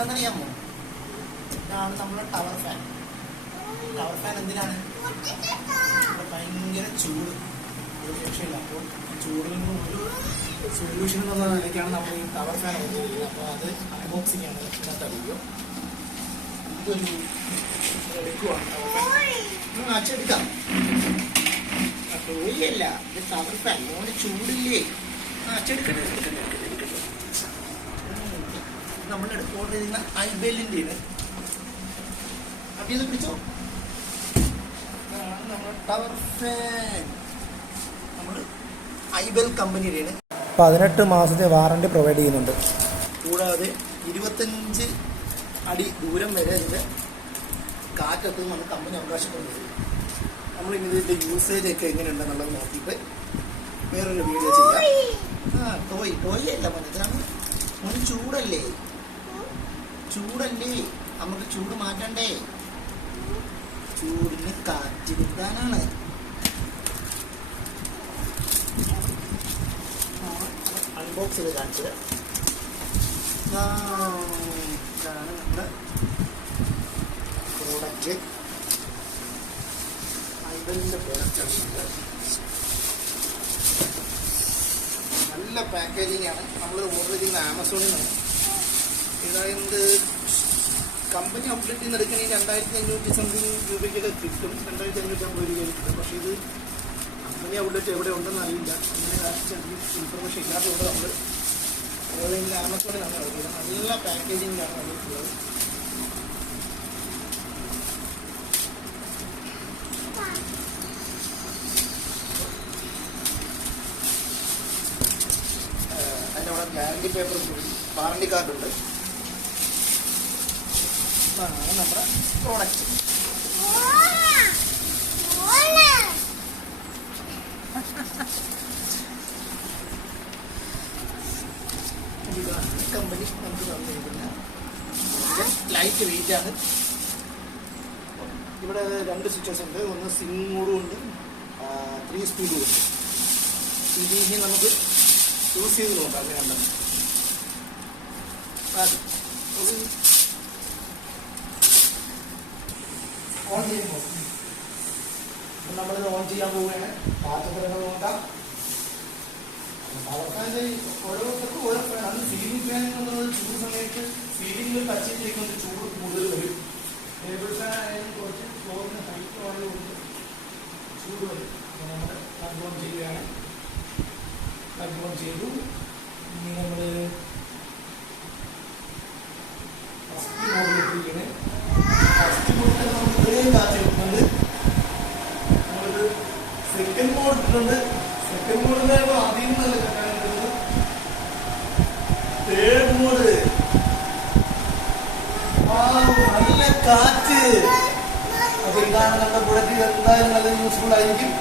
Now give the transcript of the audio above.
എന്താണെന്നറിയാമോ? ഇതാണ് നമ്മുടെ ടവർ ഫാൻ. ടവർ ഫാൻ എന്തിനാണ്? ഭയങ്കര ചൂട്, ഒരു രക്ഷയില്ല. അപ്പോൾ ചൂടിൽ നിന്നും ഒരു സൊല്യൂഷൻ എന്നുള്ള നിലയ്ക്കാണ് നമ്മൾ ഈ ടവർ ഫാൻ ഉപയോഗിക്കുന്നത്. അപ്പോൾ അത് അൺബോക്സിംഗ് ആണ് ഇന്നത്തെ വീഡിയോ. ഇതൊരു എടുക്കുവാണ് ടവർ ഫാൻ. അച്ചെടുക്കാം. ടോയല്ല, ഇത് ടവർ ഫാൻ. മോന് ചൂടില്ലേ? അച്ചെടുക്കട്ടെ. നമ്മൾ ഓർഡർ ചെയ്യുന്ന ഐബെല്ലിൻ്റെ അപ്പം ഇത് പിടിച്ചോ. ഇതാണ് നമ്മുടെ ടവർ ഫാൻ. നമ്മൾ ഐബെൽ കമ്പനിയുടെയാണ്. 18 മാസത്തെ വാറണ്ടി പ്രൊവൈഡ് ചെയ്യുന്നുണ്ട്. കൂടാതെ 25 അടി ദൂരം വരെ ഇതിൻ്റെ കാറ്റത്ത് നമ്മൾ കമ്പനി അവകാശപ്പെടുന്നത്. നമ്മളിനി ഇതിൻ്റെ യൂസേജ് ഒക്കെ എങ്ങനെയുണ്ടെന്നുള്ളത് നോക്കിയിട്ട് വേറൊരു വീഡിയോ ചെയ്യാം. ടോയ് അല്ല മനസ്സിലാണ്. മോന് ചൂടല്ലേ? നമുക്ക് ചൂട് മാറ്റണ്ടേ? ചൂടിന് കാറ്റ് കിട്ടാനാണ്. അൺബോക്സ് ചെയ്ത് കാണിച്ചത്. ഇതാണ് നമ്മുടെ പ്രോഡക്റ്റ്. ഐബെല്ലിൻ്റെ പ്രോഡക്റ്റാണ്. നല്ല പാക്കേജിങ് ആണ്. നമ്മൾ ഓർഡർ ചെയ്യുന്ന ആമസോണിൽ നിന്നാണ്. ഇതായത് കമ്പനി ഔട്ട്ലെറ്റിൽ നിന്ന് എടുക്കണമെങ്കിൽ 2500 സംതിങ് രൂപയ്ക്കൊക്കെ കിട്ടും. 2550 രൂപയ്ക്ക് കിട്ടും. പക്ഷേ ഇത് കമ്പനി ഔട്ട്ലെറ്റ് എവിടെ ഉണ്ടെന്ന് അറിയില്ല. അങ്ങനെ അധികം ഇൻഫർമേഷൻ ഇല്ലാത്തതുകൊണ്ട് നമ്മൾ ഓൺലൈനിൽ ആമസോണിലാണ് എടുക്കുന്നത്. നല്ല പാക്കേജിങ്ങിലാണ് അതിലുള്ളത്. അതിൻ്റെ അവിടെ ഗ്യാരണ്ടി പേപ്പർ കൂടി, വാറണ്ടി കാർഡുണ്ട്. ഇതാണ് നമ്മുടെ പ്രോഡക്റ്റ്. കമ്പനി നമുക്ക് തന്നിരിക്കുന്ന ലൈറ്റ് വെയിറ്റ് ആണ്. ഇവിടെ 2 സ്വിച്ചസ് ഉണ്ട്. ഒന്ന് സിംഗ് മോഡും ഉണ്ട്, 3 സ്പീഡും ഉണ്ട്. ഇത് നമുക്ക് യൂസ് ചെയ്ത് നോക്കാം. അങ്ങനെയുണ്ട്. ഓൺ ചെയ്യുമ്പോൾ നമ്മളിത് ഓൺ ചെയ്യാൻ പോവുകയാണ്. പാചകങ്ങൾ നോക്കാം. പവർ ഫാൻ്റെ ഓരോരുത്തർക്കും ഓരോ ഫാൻ. അത് സീലിംഗ് ഫാൻ എന്നുള്ളത് ചൂട് സമയത്ത് സീലിംഗിൽ ടച്ച് ചെയ്തിരിക്കുന്ന ചൂട് കൂടുതൽ വരും. ടേബിൾ ഫാൻ ആയാലും കുറച്ച് ഫ്ലോറിന് ഹൈറ്റ് ആയതുകൊണ്ട് ചൂട് വരും. നമ്മൾ പ്ലഗ് ഓൺ ചെയ്യുകയാണ്. പ്ലഗ് ഓൺ ചെയ്തു. ഇനി നമ്മൾ ഫസ്റ്റ് മോഡിലിട്ടിരിക്കുന്നത്. ഫസ്റ്റ് മോഡിൽ നമ്മൾ ഇത്രയും കാറ്റ് കിട്ടുന്നുണ്ട്. നമ്മളിത് സെക്കൻഡ് മോഡ് ഇട്ടിട്ടുണ്ട്. സെക്കൻഡ് മോഡിൽ ആദ്യം നല്ല കാറ്റാണ് കിട്ടുന്നത്. തേർഡ് മോഡ് നല്ല കാറ്റ്. അപ്പൊ ഇതാണ് നമ്മുടെ പ്രൊഡക്റ്റ്. എന്തായാലും നല്ല യൂസ്ഫുൾ ആയിരിക്കും.